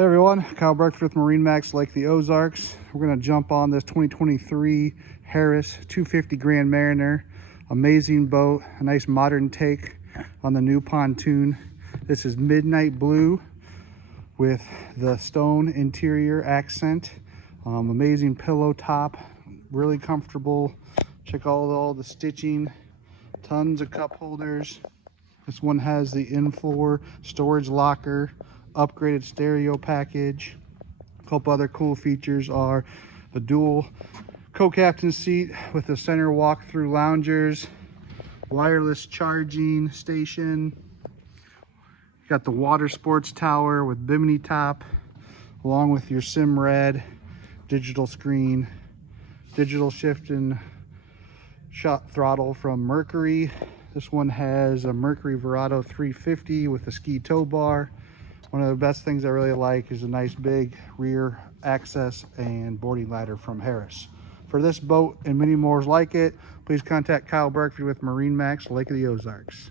Hey everyone, Kyle Burkford with MarineMax Lake the Ozarks. We're going to jump on this 2023 Harris 250 Grand Mariner. Amazing boat, a nice modern take on the new pontoon. This is midnight blue with the stone interior accent. Amazing pillow top, really comfortable. Check all the stitching, tons of cup holders. This one has the in-floor storage locker, upgraded stereo package. A couple other cool features are the dual co-captain seat with the center walk-through loungers, wireless charging station. Got the water sports tower with bimini top, along with your sim red digital screen, digital shift and shot throttle from Mercury. This one has a Mercury Verado 350 with a ski tow bar. One of the best things I really like is a nice big rear access and boarding ladder from Harris. For this boat and many more like it, please contact Kyle Burkford with MarineMax Lake of the Ozarks.